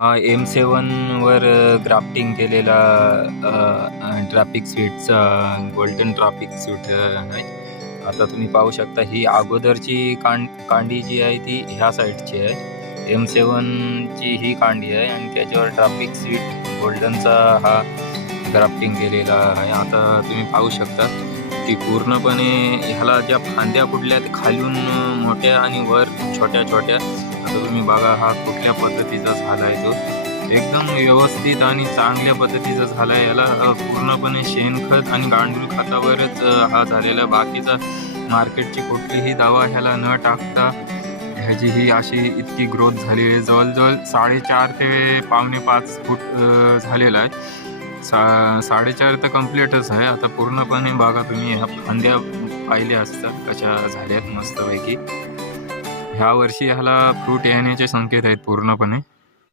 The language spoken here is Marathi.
हा M7 वर ग्राफ्टिंग केलेला ट्रॅफिक स्वीटचा गोल्डन ट्रॅफिक स्वीट आहे. आता तुम्ही पाहू शकता ही अगोदरची कांडी जी आहे ती ह्या साईडची आहे. M7ची ही कांडी आहे आणि त्याच्यावर ट्रॅफिक स्वीट गोल्डनचा हा ग्राफ्टिंग केलेला आहे. आता तुम्ही पाहू शकता की पूर्णपणे ह्याला ज्या फांद्या फुटल्या खालून मोठ्या आणि वर छोट्या छोट्या. आता तुम्ही बघा हा कुठल्या पद्धतीचा झाला आहे तो एकदम व्यवस्थित आणि चांगल्या पद्धतीचा झाला आहे. याला पूर्णपणे शेणखत आणि गांडूळ खतावरच हा झालेला. बाकीचा मार्केटची कुठलीही दवा ह्याला न टाकता ह्याची ही अशी इतकी ग्रोथ झालेली आहे. जवळजवळ 4.5 ते 4.5 फूट झालेला आहे. 4.5 तर कम्प्लीटच आहे. आता पूर्णपणे बघा तुम्ही ह्या फांद्या पाहिल्या असतात कशा झाल्यात मस्तपैकी. ह्या वर्षी ह्याला फ्रूट येण्याचे संकेत आहेत पूर्णपणे.